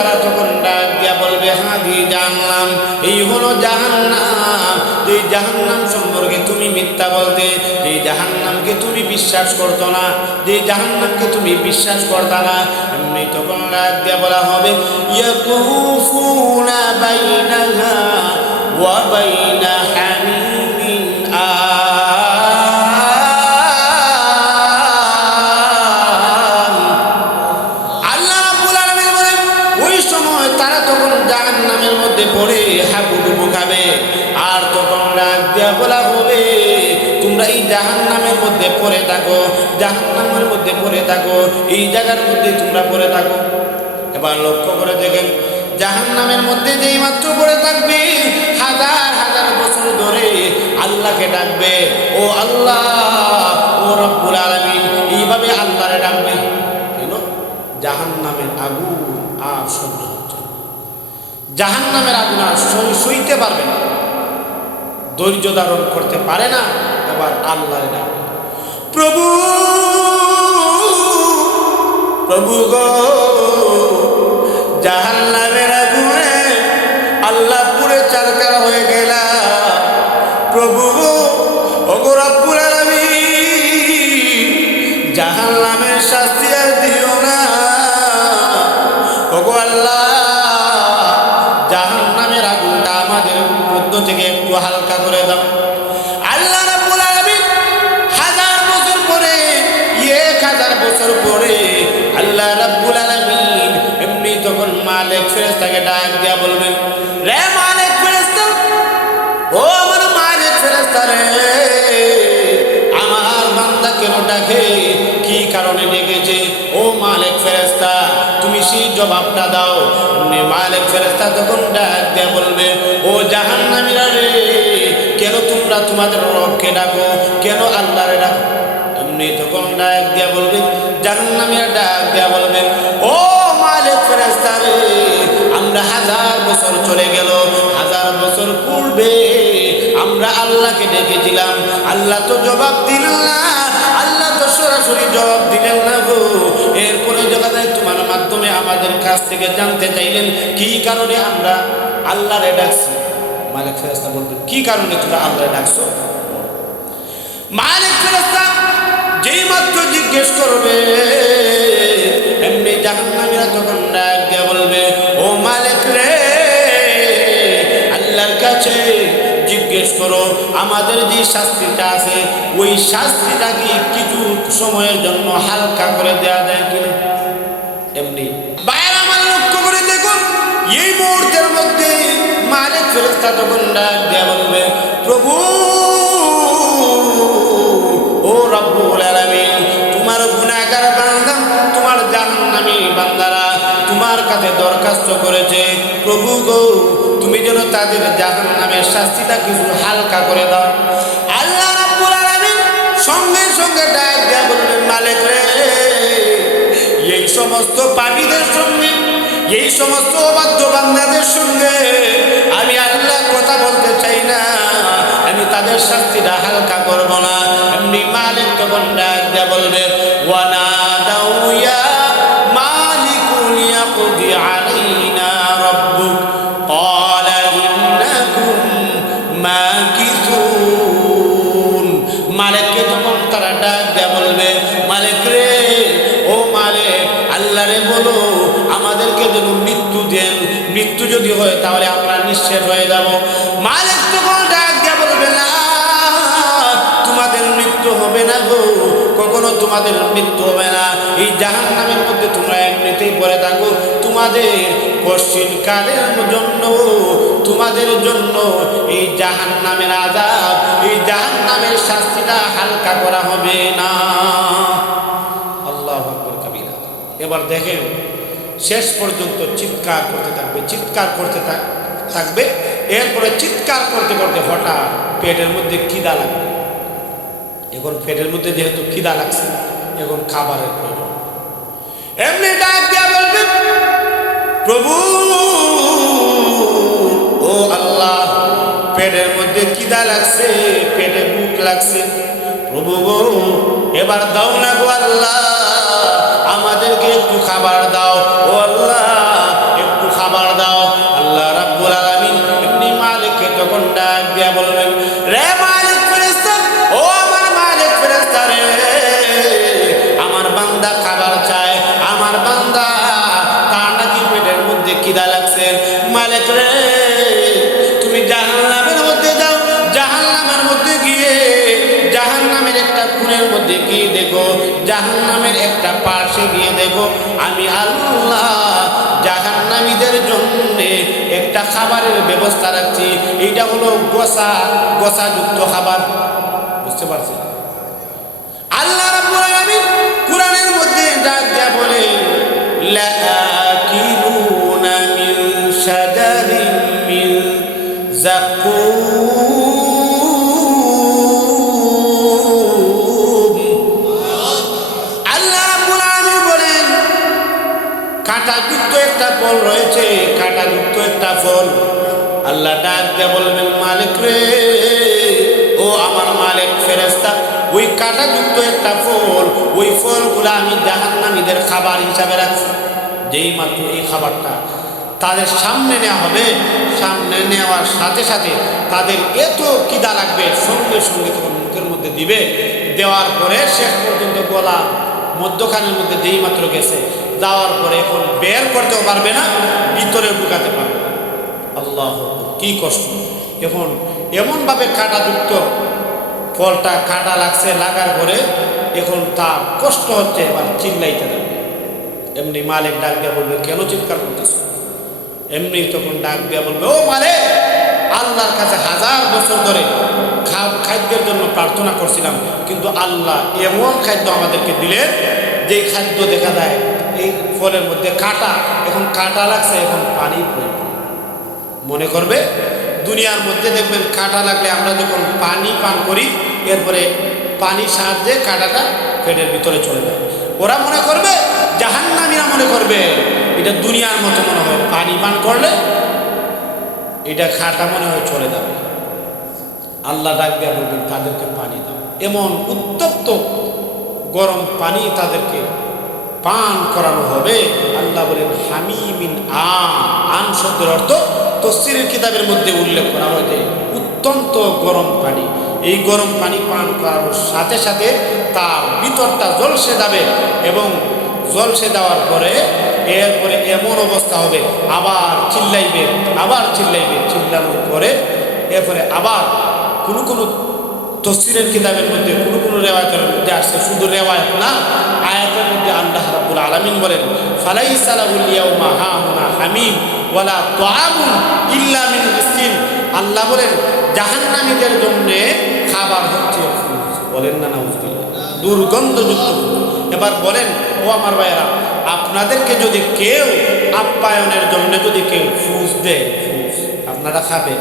তারা তখন ডাক দিয়া বলবে, হাদি জাহান্নাম, এই হলো জাহান্নাম। এই জাহান্নাম সম্পর্কে তুমি মিথ্যা বলতে, এই জাহান্নামকে তুমি বিশ্বাস করতো না, যে জাহান্নামকে তুমি বিশ্বাস করতা না। এমনি তখন ডাক দিয়া বলা হবে, ইয়াতুফুনা বাইনাহা ওয়া বাইনা হামিমিন পড়ে হাবুডুবু খাবে। আর তখন ডাক দিয়া বলা হবে, তোমরা এই জাহান্নামের মধ্যে পড়ে থাকো, জাহান্নামের মধ্যে পড়ে থাকো, এই জায়গার মধ্যে তোমরা পড়ে থাকো। এবার লক্ষ্য করে দেখেন, জাহান্নামের মধ্যে যেই মাত্র পড়ে থাকবে, হাজার হাজার বছর ধরে আল্লাহকে ডাকবে, ও আল্লাহ, ও রব্বুল আলামিন, এইভাবে আল্লাহরে ডাকবে। কেন? জাহান্নামের আগুন আর সহ্য হচ্ছে, জাহান্নামের আগুন আর সইতে পারবে না, ধৈর্য ধারণ করতে পারে না। এবার আল্লাহরে ডাকবে, প্রভু, প্রভু গো, জাহান্নামের আগুনে আল্লাহ পুরে চারকার হয়ে গেলাম। প্রভু গো, ওগো রব্বুল আলামিন, জাহান্নামের শাস্তি আর দিও না। ওগো আল্লাহ, জাহান্নামের আগুনটা আমাদের মধ্য থেকে একটু হালকা করে দাও। আল্লাহ রাব্বুল আলামিন হাজার বছর পরে, 1000 বছর পরে আল্লাহ রাব্বুল আলামিন এমনি তখন মালিক ফেরেশতাকে ডাক দিয়া বলবেন, রে মালিক ফেরেশতা, ও আমার মালিক ফেরেশতা রে, আমার বান্দা কেন ডাকে, কি কারণে ডেকেছে? ও মালিক ফেরেশতা, তুমি সেই জবাবটা দাও। মালিক ফেরেশতা তখন ডাক দিয়া বলবে, ও জাহান্নামীরা রে, কেন তোমরা তোমাদের রবকে ডাকো, কেন আল্লাহরে ডাকো? এমনি তখন ডাক দিয়া বলবে, জাহান্নামীরা ডাক দিয়া বলবে, ও মালিক ফেরেশতা রে, আমরা 1000 বছর চলে গেল, 1000 বছর পূর্বে আমরা আল্লাহকে ডেকেছিলাম, আল্লাহ তো জবাব দিল না, আল্লাহ তো সরাসরি জবাব দিলেন না গো। এরপরে যখন তোমার মাধ্যমে আমাদের কাছ থেকে জানতে চাইলেন কি কারণে আমরা আল্লাহরে ডাকছি। মালিক ফেরেশতা বলবেন, কি কারণে তোমরা আল্লাহরে ডাকছো? মালিক ফেরেশতা যেই মাত্র জিজ্ঞেস করবে, এমনি জাহান্নামীরা তখন ডাক দিয়ে বলবে, ও মালিক রে, আল্লাহর কাছে জিজ্ঞেস করো, আমাদের যে শাস্তিটা আছে, ওই শাস্তিটা কি কিছু সময়ের জন্য হালকা করে দেওয়া যায় কিনা। এমনি বাইরে আমার লক্ষ্য করে দেখুন, এই মুহূর্তের মধ্যে মালিক ফেরেশতা তখন ডাক দিয়ে বলবে, প্রভু, ও রব্বুল আলামিন, তোমার গুনাহগার বান্দা, তোমার জাহান্নামী বান্দারা তোমার কাছে দরখাস্ত করেছে, প্রভু গো, তুমি যেন তাদের জাহান্নামের শাস্তিটা কিছু হালকা করে দাও। আল্লাহ রাব্বুল আলামিন সঙ্গে সঙ্গে ডাক দিয়া বললেন, মালিক রে, এই সমস্ত পাপীদের সঙ্গে, এই সমস্ত অবাধ্য বান্দাদের সঙ্গে আমি আল্লাহ কথা বলতে চাই না, আমি তাদের শাস্তিটা হালকা করব না। এমনি মালিক তখন ডাক দিয়া বলবে, ওয়া নাদাউ ইয়া মালিকু লিয়াকদি আলাইনা রাব্বুক ক্বালা ইন্নাকুম মাকিসুন। মালিককে তখন তারা ডাক দিয়া বলবে, মালিক রে, ও মালিক, আল্লাহরে বলো আমাদেরকে যেন মৃত্যু দেন, মৃত্যু যদি হয় তাহলে আমরা নিঃশেষ হয়ে যাব। মালিক তখন ডাক দিয়া বলবে, না, তোমাদের মৃত্যু হবে না গো, কখনো তোমাদের মৃত্যু হবে না। এই জাহান্নামের মধ্যে তোমরা এমনিতেই পড়ে থাকো, তোমাদের কষ্টিনকালের জন্য, তোমাদের জন্য এই জাহান্নামের আযাব, এই জাহান্নামের শাস্তিটা হালকা করা হবে না। আল্লাহু আকবার কাবীরা। এবার দেখেন, শেষ পর্যন্ত চিৎকার করতে থাকবে, চিৎকার করতে থাকবে। এরপরে চিৎকার করতে করতে হঠাৎ পেটের মধ্যে খিদা লাগবে। এখন পেটের মধ্যে যেহেতু খিদা লাগছে, এখন খাবারের প্রয়োজন। এমনি ডাক দিয়া বলবে, প্রভু, ও আল্লাহ, পেটের মধ্যে খিদা লাগছে, পেটে ভুক লাগছে, প্রভু গো, এবার দাও না গো আল্লাহ, আমাদেরকে একটু খাবার দাও, ও আল্লাহ, একটু কোরআনের মধ্যে কি দেখো, জাহান্নামের একটা পাশে গিয়ে দেখো আমি আল্লাহ জাহান্নামীদের জন্য একটা খাবারের ব্যবস্থা রাখছি। এইটা হলো গোসাযুক্ত খাবার। বুঝতে পারছেন? আল্লাহ রাব্বুল আলামিন কোরআনের মধ্যে ডাক দেয়া বলে লাকিলুনা মিন শাজারিন মিন যাকুম। আল্লাহ রাব্বুল আলামিন বলেন কাঁটাযুক্ত একটা ফল রয়েছে, কাঁটাযুক্ত একটা ফল। আল্লাহ ডাক দেয়া বলবেন মালিক রে, ও আমার মালিক ফেরেশতা, ওই কাঁটাযুক্ত একটা ফল, ওই ফলগুলো আমি জাহান্নামীদের খাবার হিসাবে রাখছি। যেই মাত্র এই খাবারটা তাদের সামনে নেওয়া হবে, সামনে নেওয়ার সাথে সাথে তাদের এত খিদা লাগবে, সঙ্গে সঙ্গে তখন মুখের মধ্যে দিবে। দেওয়ার পরে শেষ পর্যন্ত গলা মধ্যখানের মধ্যে যেই মাত্র গেছে, যাওয়ার পরে এখন বের করতেও পারবে না, ভিতরে ঢুকাতে পারবে না। আল্লাহ, কি কষ্ট! এখন এমনভাবে কাঁটাযুক্ত ফলটা কাঁটা লাগছে, লাগার পরে এখন তার কষ্ট হচ্ছে, এবার চিল্লাইতে লাগবে। এমনি মালিক ডাক দিয়ে বলবে কেন চিৎকার করতেছ? এমনি তখন ডাক দিয়ে বলবে ও মালিক, আল্লাহর কাছে 1000 বছর ধরে খাদ্যের জন্য প্রার্থনা করছিলাম, কিন্তু আল্লাহ এমন খাদ্য আমাদেরকে দিলেন যেই খাদ্য দেখা যায় এই ফলের মধ্যে কাঁটা, এখন কাঁটা লাগছে, এখন পানি প্রয়োজন। মনে করবে দুনিয়ার মধ্যে দেখবেন কাঁটা লাগলে আমরা যখন পানি পান করি, এরপরে পানির সাহায্যে কাঁটাটা পেটের ভিতরে চলে যায়। ওরা মনে করবে, জাহান্নামীরা মনে করবে এটা দুনিয়ার মতো মনে হয়, পানি পান করলে এটা কাঁটা মনে হয় চলে যাবে। আল্লাহ ডাক দেয়া বলবেন তাদেরকে পানি দাও। এমন উত্তপ্ত গরম পানি তাদেরকে পান করানো হবে। আল্লাহ বলেন হামিমিন আন শব্দের অর্থ তফসিরের কিতাবের মধ্যে উল্লেখ করা হয়েছে অত্যন্ত গরম পানি। এই গরম পানি পান করানোর সাথে সাথে তার ভিতরটা ঝলসে যাবে, এবং ঝলসে দেওয়ার পরে এরপরে এমন অবস্থা হবে, আবার চিল্লাইবে, আবার চিল্লাইবে। চিল্লানোর পরে এরপরে আবার কোনো তফসিরের কিতাবের মধ্যে কোনো রেওয়ায়েতের মধ্যে আসছে, শুধু রেওয়ায়েত না, আয়াতের মধ্যে আল্লাহ রাব্বুল আলামিন বলেন ফালাইসা লাহুল ইয়াউমা হাহুনা হামিম ওয়ালা তুআমুন ইল্লা মিন গিসলিন। আল্লাহ বলেন জাহান্নামীদের জন্য খাবার হচ্ছে ফুজ। বলেন না নাউজুবিল্লাহ, দুর্গন্ধযুক্ত ফুজ। এবার বলেন ও আমার ভাইয়েরা, আপনাদেরকে যদি কেউ আপ্যায়নের জন্য যদি কেউ ফুজ দেয়, ফুজ আপনারা খাবে?